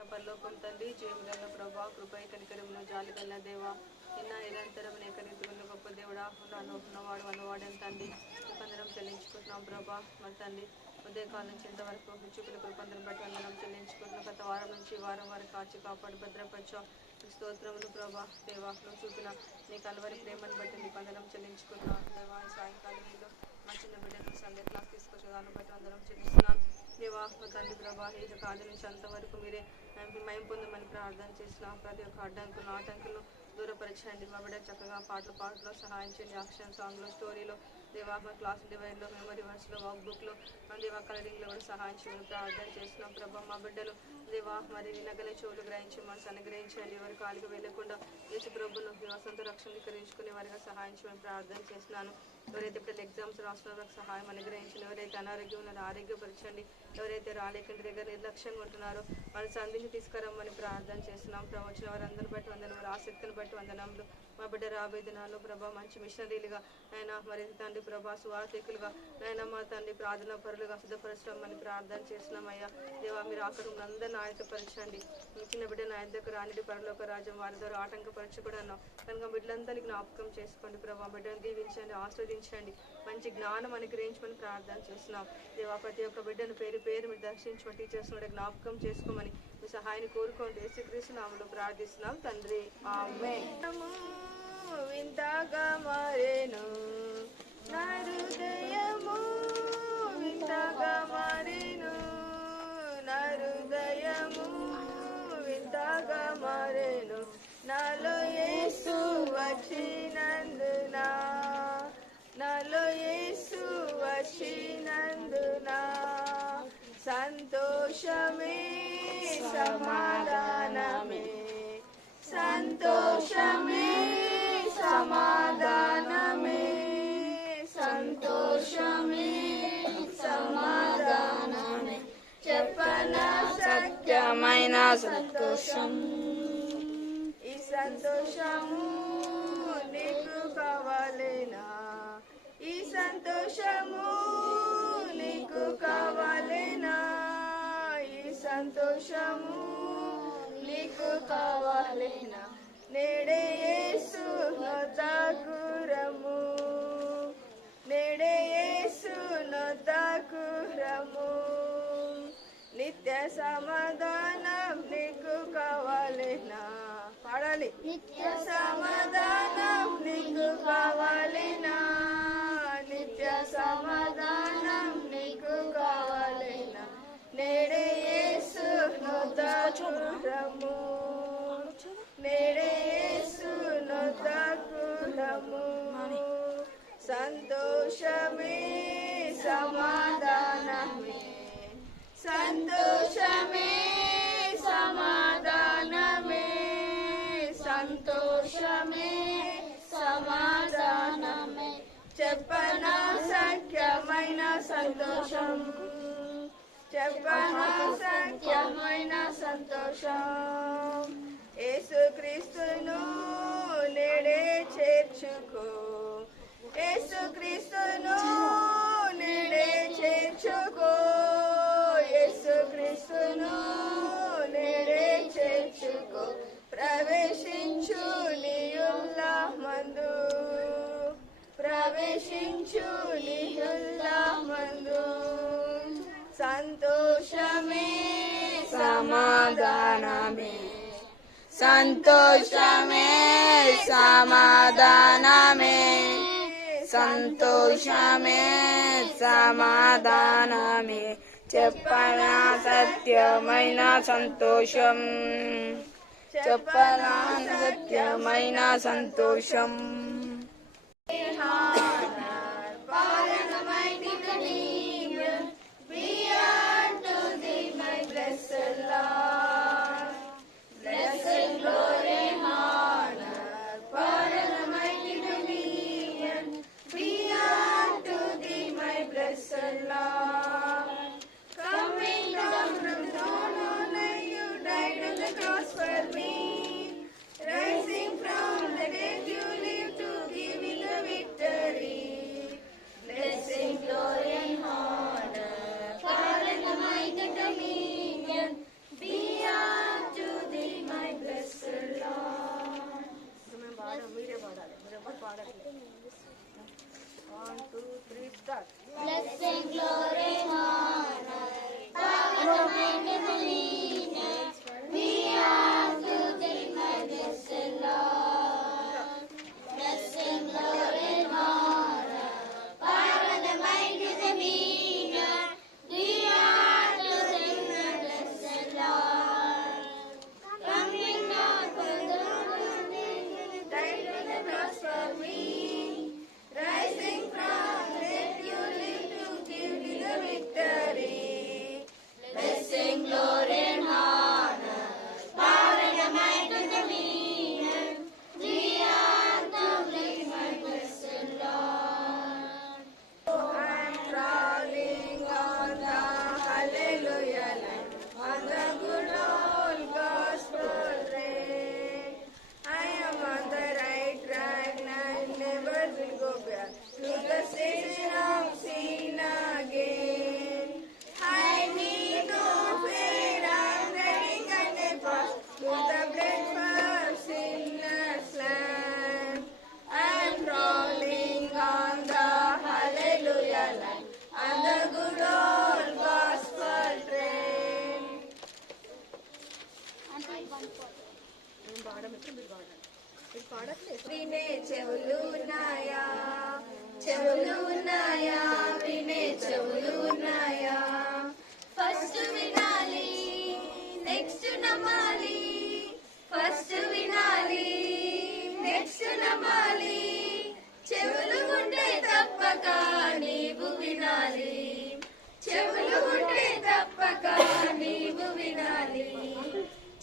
పరలోకం తండ్రి జీవగల ప్రభా కృపై కనికరమును జాలిగల దేవా నిన్న నిరంతరం ఏకరీతిగా గొప్ప దేవుడా ఉన్నవాడు అన్నవాడని తండ్రి కృపందరం చెల్లించుకుంటున్నాం ప్రభా మరి తండ్రి ఉదయకాలం నుంచి ఇంతవరకు చూపిన కృపందరం బట్టి అందరం చెల్లించుకుంటున్నాం. గత వారం నుంచి వారం వారికి కాచి కాపాడు భద్రపరచా స్తోత్రములు ప్రభా దేవా నువ్వు చూపిన నీ కలవరి ప్రేమను బట్టి నీకు అందరం చెల్లించుకుంటున్నాం. దేవా సాయంకాలం నీళ్ళు మంచిన బిడ్డను సండే క్లాస్ తీసుకొచ్చేదాన్ని బట్టి అందరం చెల్లిస్తున్నాం. దేవా తండ్రి ప్రభా ఈ కాదు నుంచి అంతవరకు మీరే మయం పొందమని ప్రార్థన చేసినాం. ప్రతి ఒక్క అడ్డంకులను ఆటంకులను దూరపరచండి. మా బిడ్డ చక్కగా పాటలో సహాయం చేయండి. యాక్షన్ సాంగ్లో స్టోరీలో దేవా మా క్లాస్ డివైన్లో మెమరీ వర్స్లో వర్క్ బుక్లో దేవా కలరింగ్లో కూడా సహాయం చేయమని ప్రార్థన చేస్తున్నాం. ప్రభా మా బిడ్డలు దేవా మరి వినగల చెవులు గ్రహించి మనసు అనుగ్రహించండి. ఎవరి కాలికి వెళ్ళకుండా యేసు ప్రభును సొంత రక్షణీకరించుకునే వారిగా సహాయం చేయమని ప్రార్థన చేస్తున్నాను. ఎవరైతే ఇప్పుడు ఎగ్జామ్స్ రాస్తున్న వారికి సహాయం అనుగ్రహించండి. ఎవరైతే అనారోగ్యం ఉన్నారో ఆరోగ్యపరచండి. ఎవరైతే రాలేకంటి దగ్గర నిర్లక్ష్యంగా ఉంటున్నారో వారిని సంధించి తీసుకురమ్మని ప్రార్థన చేస్తున్నాం. వచ్చిన వారందరిని బట్టి వందనములు, ఆసక్తిని బట్టి వందనములు. మా బిడ్డ రాబోయే దినాల్లో ప్రభా మంచి మిషనరీలుగా ఆయన మరి తండ్రి ప్రభా సువార్థికులుగా ఆయన మా తండ్రి ప్రార్థన పరులుగా సిద్ధపరచమని ప్రార్థన చేస్తున్నాం. అయ్యా దేవా మీరు అక్కడ అందరిని ఆయతపరచండి. చిన్న బిడ్డ నా ఇద్దరు రానిటి పరలోక రాజ్యం వారి ద్వారా ఆటంకపరచకూడన్నాం కనుక బిడ్డలందరినీ జ్ఞాపకం చేసుకోండి. ప్రభా బిడ్డను దీవించండి, ఆస్వాదించండి, మంచి జ్ఞానం అనుగ్రహించమని ప్రార్థన చేస్తున్నాం. దేవా ప్రతి ఒక్క బిడ్డను పేరు మీరు దర్శించమని టీచర్స్ కూడా జ్ఞాపకం చేసుకోమని మీ సహాయాన్ని కోరుకోండి. యేసుక్రీస్తు నామములో ప్రార్థిస్తున్నాం తండ్రి, ఆమేన్. వింతగా మారేను నా హృదయము, వింతగా మారేను నా హృదయము, వింతగా మారేను నాలో యేసు వచ్చినందున, నాలో యేసు వచ్చినందున సంతోషమే సమాధానమే, సంతోషమే సమాధానమే, సంతోషమే సమాధానమే, చెప్పన సత్యమైన సంతోషం. ఈ సంతోషము నీకు కావాలేనా, ఈ సంతోషము నీకు కావాలేనా, ఈ సంతోషము నీకు కావాలేనా, నేడే యేసు నొద్దకు రమ్ము, నేడే యేసు నొద్దకు రమ్ము, నిత్య సమాధానం నీకు కావాలేనా, పాడాలి, నిత్య సమాధానం నీకు కావాలేనా, నిత్య సమాధానం నీకు కావాలేనా, నేడే యేసు నొద్దకు రమ్ము, నేడే యేసు నొద్దకు రమ్ము, సంతోషమే సమాధానమే, సంతోషమే సమాధానమే, సంతోషమే సమాధానమే, చెప్పన సఖ్యమైన సంతోషం, చెప్పన సఖ్యమైన సంతోషం, యేసుక్రీస్తును నేడే చేర్చుకో, యేసుక్రీస్తును నేడే చేర్చుకో, యేసుక్రీస్తును నేడే చేర్చుకో, ప్రవేశించు నీయుల్ల మందు, ప్రవేశించు నీయుల్ల మందు, సంతోషమే సమాధానమే, సంతోషమే సమాధానమే, సంతోషమే సమాధానమే, చెప్పన సత్యమైన సంతోషం, చెప్పన సత్యమైన సంతోషం. Rising from the dead, you live to give me the victory. 1, 2, 3 start. Blessing, glory, honor, power and dominion, we are to thee, majesty, Lord. Blessing, glory, honor, power and might and dominion, we are to thee, majesty, Lord. Coming down from the mountain, time to the prosper me, rising from death you live to give me the victory. Blessing, glory, and honor, power and might and dominion, we are to thee, my blessed Lord. I am crawling on the hallelujah line, on the good old gospel train. I am on the right track and never will go back to the station of sin again. I need no fear, I'm ready and pass to the breakfast sinners land. I am crawling on the hallelujah line, on the good old gospel train. వినే చెవులు ఉన్నాయా, చెవులు ఉన్నాయా, వినే చెవులు ఉన్నాయా, first వినాలి next నమ్మాలి, ఫస్ట్ వినాలి నెక్స్ట్ నమ్మాలి, చెవులు ఉంటే తప్పక నీవు వినాలి, చెవులు ఉంటే తప్పక నీవు వినాలి.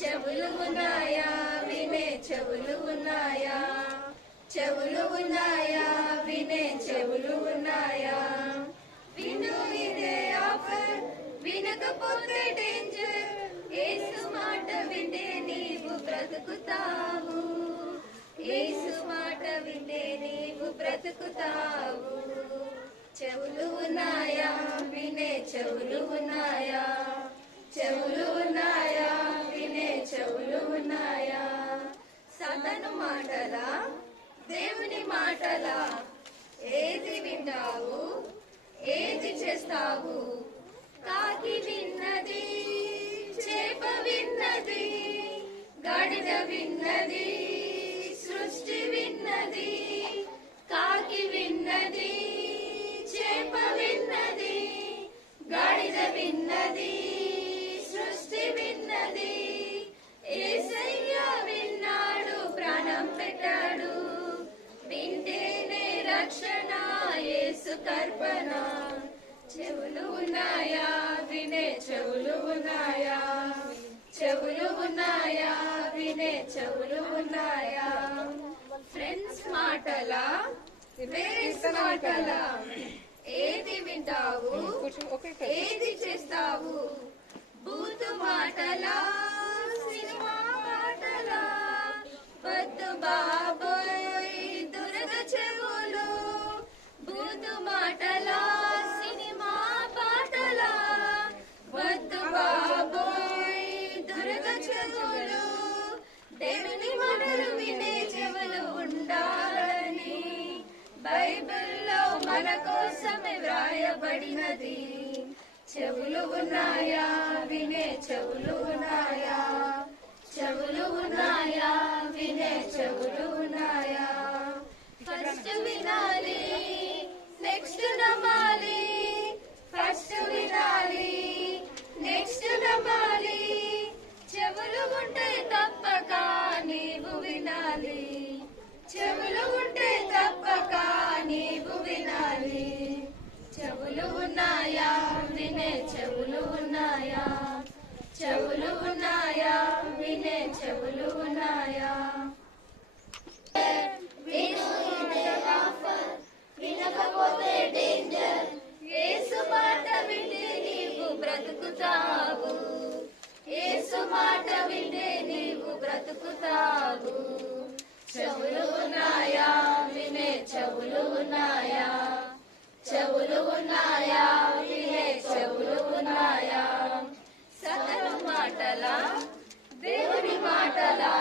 చెవులు ఉన్నాయా, వినే చెవులు ఉన్నాయా, చెవులు ఉన్నాయా, వినే చెవులు ఉన్నాయా, విను ఇదే ఆఫర్, వినకపోతే డేంజర్, యేసు మాట వింటే నీవు బ్రతుకుతావు, యేసు మాట వింటే నీవు బ్రతుకుతావు. చెవులు ఉన్నాయా, వినే చెవులు ఉన్నాయా, చెవులు ఉన్నాయా, వినే చెవులు ఉన్నాయా, సాతాను మాటలా దేవుని మాటలా, ఏది వింటావు ఏది చేస్తావు, కాకి విన్నది చేప విన్నది, గాడిద విన్నది సృష్టి విన్నది, కాకి విన్నది చేప విన్నది, గాడిద విన్నది సృష్టి విన్నది, యేసయ్య విన్నాడు ప్రాణం పెట్టాడు, వింటేనే రక్షణ యేసు కర్పణ. చెవులు ఉన్నాయా, వినే చెవులు ఉన్నాయా, చెవులు ఉన్నాయా, వినే చెవులు ఉన్నాయా, ఫ్రెండ్స్ మాటలా ఫ్రెండ్స్ మాటలా, ఏది వింటావు ఏది చేస్తావు, బూతు మాటలా సినిమా పాటలా, వద్దు బాబోయ్ దురద చెవులు, బూతు మాటలా సినిమా పాటలా, వద్దు బాబోయ్ దురద చెవులు, దేవుని మాటలు వినే చెవులు ఉండాలని బైబిల్లో మన కోసమే వ్రాయబడినది. చెవులు ఉన్నాయా, వినే చెవులు ఉన్నాయా, చెవులు ఉన్నాయా, వినే చెవులు ఉన్నాయా, ఫస్ట్ వినాలి నెక్స్ట్ నమ్మాలి, ఫస్ట్ వినాలి నెక్స్ట్ నమ్మాలి, చెవులు ఉంటే తప్పక నీవు వినాలి, చెవులు ఉంటే తప్పక నీవు వినాలి. చెవులు ఉన్నాయా, వినే చెవులు ఉన్నాయా, చెవులు ఉన్నాయా, వినే చెవులు ఉన్నాయా, విను ఇదే ఆఫర్, వినకపోతే డేంజర్, యేసు మాట వింటే నీవు బ్రతుకుతావు, యేసు మాట వింటే నీవు బ్రతుకుతావు. చెవులు ఉన్నాయా, వినే చెవులు ఉన్నాయా, చెవులు ఉన్నాయా, వినే చెవులు ఉన్నాయా, సతను మాటలా దేవుని మాటలా,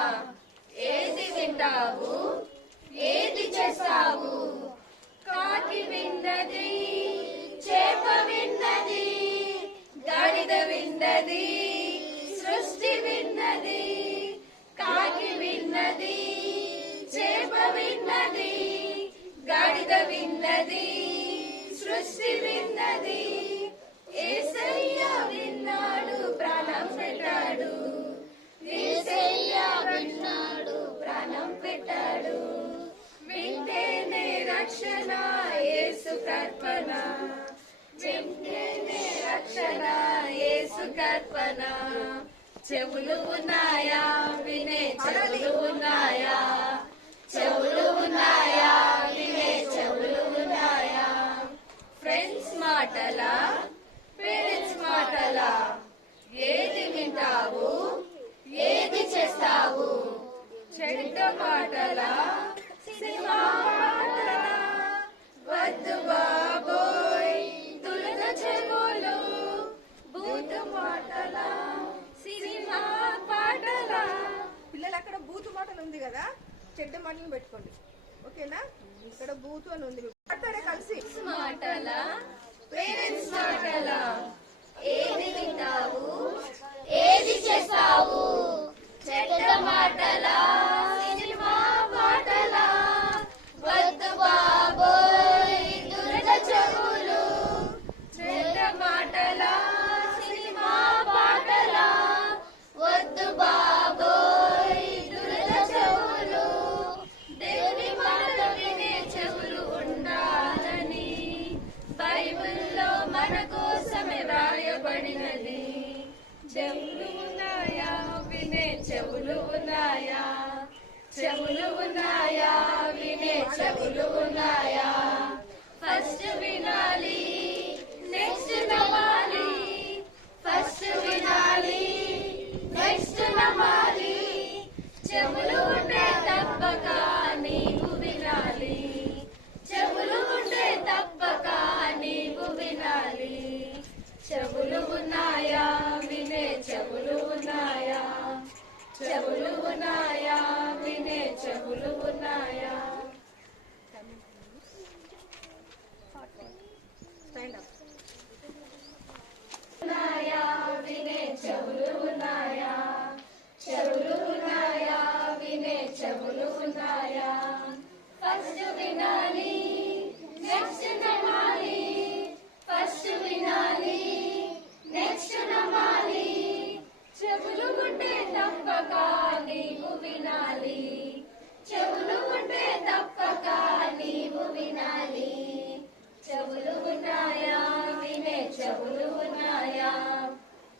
ఏది వింటావు ఏది చేస్తావు, విన్నది, చేప విన్నది, గాడిద విన్నది, సృష్టి విన్నది. యేసయ్య విన్నాడు, ప్రాణం పెట్టాడు. యేసయ్య విన్నాడు, ప్రాణం పెట్టాడు. వింటేనే రక్షణ, యేసు కర్పణ. వింటేనే రక్షణ, యేసు కర్పణ. చెవులు ఉన్నాయా వినే చెవులు ఉన్నాయా? చెవులు ఉన్నాయా వినే చెవులు ఉన్నాయా? ఫ్రెండ్స్ మాటలా, పేరెంట్స్ మాటలా? ఏది వింటావు, ఏది చేస్తావు? చెడ్డ మాటలా, సినిమా పాటలా? వద్దు బాబోయ్ తులన చెవులు. బూతు మాటలా, సినిమా పాటలా? పిల్లలు అక్కడ బూతు మాటలు ఉంది కదా, చెడ్డ మాటలు పెట్టుకోండి, ఓకేనా? ఇక్కడ బూతు అని ఉంది, మాట్లాడే కలిసి. మాటలా, పేరెంట్స్ మాటలా? ఏది వింటావు, ఏది చేస్తావు? చెడ్డ మాటలా, సినిమా పాటలా? వద్దు బాబోయ్ దురద చెవులు. చెడ్డ మాటలా, సినిమా పాటలా? వద్దు బాబోయ్ దురద చెవులు. దేవుని మాట వినే చెవులు ఉండాలని బైబిల్లో మన కోసమే వ్రాయబడినది. చెవులు ఉన్నాయా వినే చెవులు ఉన్నాయా? చెవులు ఉన్నాయా వినే చెవులు ఉన్నాయా? ఫస్ట్ వినాలి, నెక్స్ట్ నమ్మాలి. ఫస్ట్ వినాలి, నెక్స్ట్ నమ్మాలి. చెవులు ఉంటే తప్పక నీవు వినాలి. చెవులు ఉంటే తప్పక నీవు వినాలి. చెవులు ఉన్నాయా వినే చెవులు ఉన్నాయా? చెవులు ఉన్నాయా వినే చెవులు ఉన్నాయా? Stand up. ఉన్నాయా వినే చెవులు ఉన్నాయా? చెవులు ఉన్నాయా వినే చెవులు ఉన్నాయా? ఫస్ట్ వినాలి, నెక్స్ట్ నమ్మాలి. ఫస్ట్ వినాలి, నెక్స్ట్ నమ్మాలి. చెవులు ఉంటే తప్పక నీవు వినాలి. చెవులు ఉంటే తప్పక నీవు వినాలి. చెవులు ఉన్నాయా వినే చెవులు ఉన్నాయా?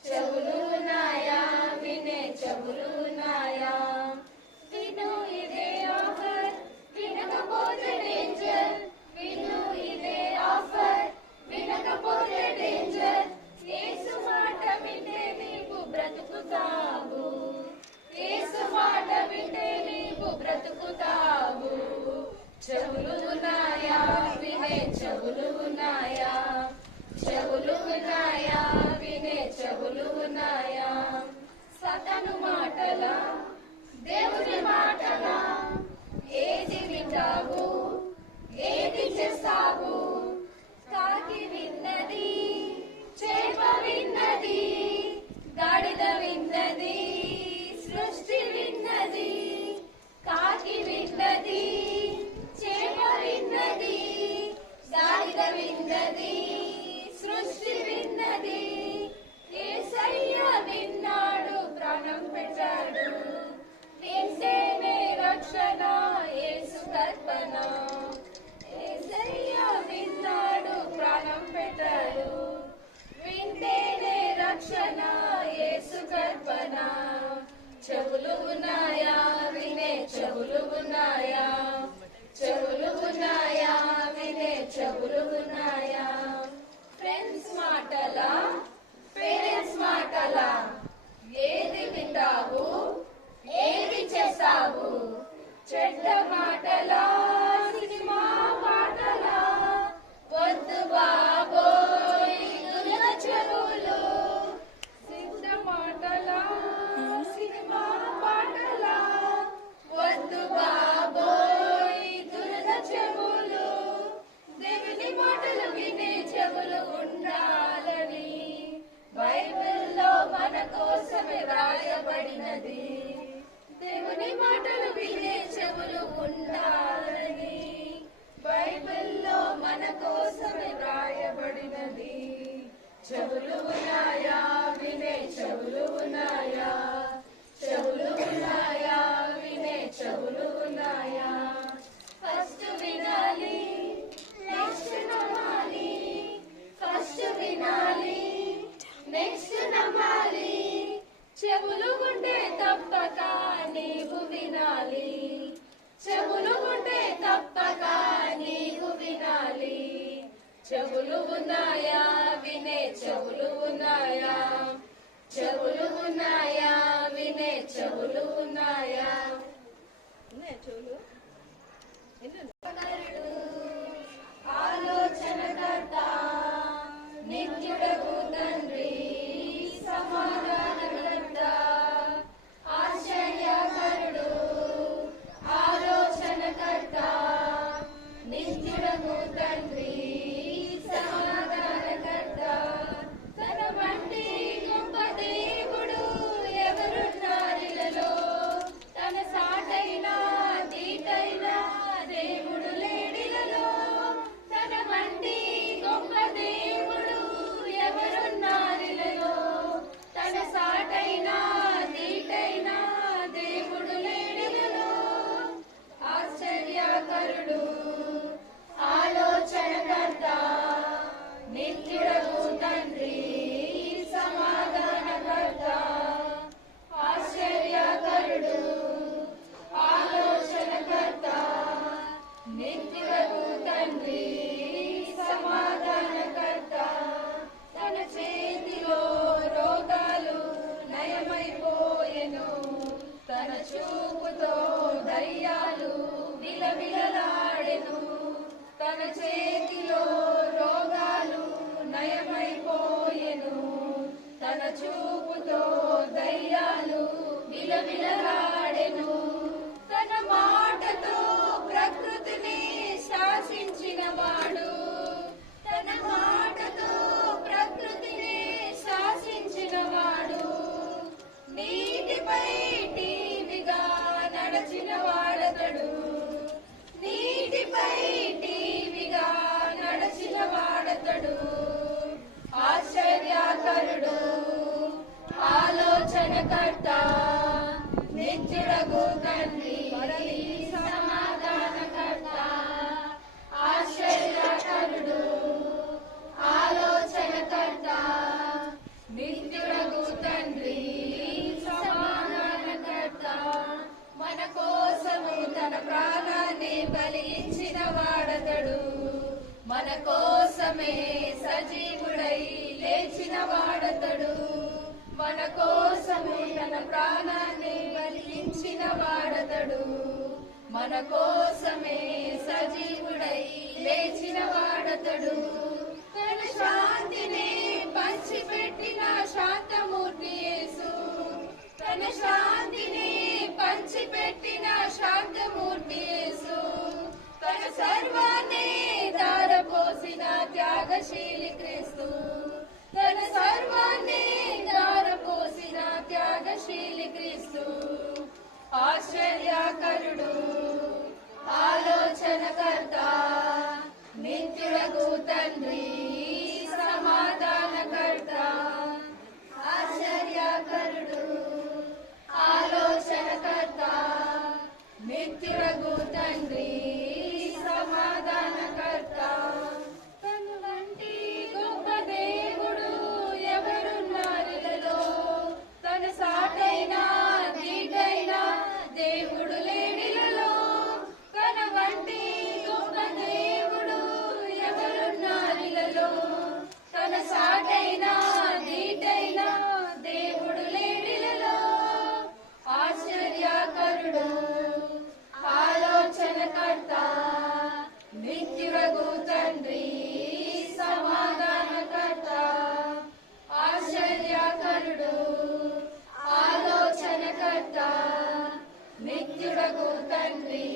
చెవులు ఉన్నాయా వినే చెవులు ఉన్నాయా? విను ఇదే ఆఫర్, వినకపోతే డేంజర్. విను ఇదే ఆఫర్, వినకపోతే డేంజర్. యేసు మాట వింటే నీవు బ్రతుకుతావు. యేసు మాట వింటే నీవు బ్రతుకుతావు. చెవులు ఉన్నాయా వినే చెవులు ఉన్నాయా? చెవులు ఉన్నాయా వినే చెవులు ఉన్నాయా? సతను మాటలా, దేవుని మాటలా? ఏది వింటావు, ఏది చేస్తావు? కాకి విన్నది, చేప విన్నది, గాడిద విన్నది, సృష్టి విన్నది. కాకి విన్నది, చేప విన్నది, గాడిద విన్నది, సృష్టి విన్నది. యేసయ్య విన్నాడు, ప్రాణం పెట్టాడు. వింటేనే రక్షణ, యేసు కర్పణ. యేసయ్య విన్నాడు, ప్రాణం పెట్టాడు. వింటేనే రక్షణ, యేసు కర్పణ. చెవులు ఉన్నాయా వినే చెవులు ఉన్నాయా? చెవులు ఉన్నాయా వినే చెవులు ఉన్నాయా? ఫ్రెండ్స్ మాటలా, పేరెంట్స్ మాటలా? ఏది వింటావు, ఏది చేస్తావు? చెడ్డ మాటలా, సినిమా పాటలా? వద్దు బాబోయ్ దురద చెవులు. సిద్ధ మాటలా, సినిమా పాటలా? వద్దు బాబోయ్ దురద చెవులు. దేవుని మాటలు వినే చెవులు ఉండాలని బైబిల్లో మన కోసమే వ్రాయబడినది. దేవుని మాటలు ఉండాలని బైబిల్లో మన కోసమే వ్రాయబడినది. చెవులు ఉన్నాయా వినే చెవులు ఉన్నాయా, చెవులు ఉన్నాయా వినే చెవులు ఉన్నాయా. ఫస్ట్ వినాలి నెక్స్ట్ నమ్మాలి, ఫస్ట్ వినాలి నెక్స్ట్ నమ్మాలి. చెవులు ఉంటే తప్పక నీవు వినాలి, చెవులు ఉంటే తప్పక నీవు వినాలి. చెవులు ఉన్నాయా వినే చెవులు ఉన్నాయా, చెవులు ఉన్నాయా వినే చెవులు ఉన్నాయా. చెవులు ఆలోచనకర్త నిత్యుడగు తండ్రి, సమాధానకర్త ఆశ్చర్యకరుడు. ఆలోచనకర్త నిత్యుడగు తండ్రి, సమాధానకర్త. తన వంటి గొప్ప దేవుడు ఎవరున్నారిలలో, తన సాటైన దీటైన దేవుడు లేడిలలో. తన వంటి గొప్ప దేవుడు ఎవరున్నారిలలో, తన సాటైన దీటైన దేవుడు లేడిలలో. ఆశ్చర్యకరుడు ఆలోచనకర్త నిత్యుడగు తండ్రి, సమాధానకర్త ఆశ్చర్యకరుడు. ఆలోచనకర్త నిత్యుడగు తండ్రి, సమాధానకర్త. తన చేతిలో రోగాలు నయమైపోయెను, తన చూపుతో దయ్యాలు విలవిలలాడెను. తన చేతిలో రోగాలు నయమైపోయెను, తన చూపుతో దయ్యాలు విలవిలలాడెను. తన మాటతో ప్రకృతిని శాసించిన వాడు, తన మాటతో ప్రకృతిని శాసించిన వాడు. నీటిపై టీవిగా నడచిన వాడతడు, నీటిపై టీవిగా నడచిన వాడతడు. ఆశ్చర్యకరుడు ఆలోచనకర్త నిత్యుడగు తండ్రి, సమాధానకర్త ఆశ్చర్యకరుడు. ఆలోచనకర్త నిత్యుడగు తండ్రి, సమాధానకర్త. మన కోసము తన ప్రాణాన్ని బలించిన వాడతడు, మన కోసమే సజీవుడై లేచిన వాడతడు. మన కోసమే తన ప్రాణాన్ని బలించిన వాడతడు, మన కోసమే సజీవుడై లేచిన వాడతడు. తన శాంతిని పంచిపెట్టిన శాంతమూర్తి యేసు, తన శాంతిని పంచిపెట్టిన శాంతమూర్తి యేసు. తన సర్వాన్ని దారపోసిన త్యాగశీలి క్రీస్తు, తన సర్వాన్ని దారపోసిన త్యాగశీలి క్రీస్తు. ఆశ్చర్యకరుడు ఆలోచనకర్త నిత్యుడగు తండ్రి, సమాధానకర్త ఆశ్చర్యకరుడు. ఆలోచనకర్త నిత్యుడగు తండ్రి, సమాధానకర్త. తన వంటి గొప్ప దేవుడు ఎవరున్నారిలలో, తన సాటైన దీటైన దేవుడు లేడిలలో. తన వంటి గొప్ప దేవుడు ఎవరున్నారిలలో, తన సాటైన దీటైన దేవుడు లేడిలలో. ఆశ్చర్యకరుడు ఆలోచనకర్త నిత్యుడగు తండ్రి, సమాధానకర్త ఆశ్చర్యకరుడు. ఆలోచనకర్త నిత్యుడగు తండ్రి,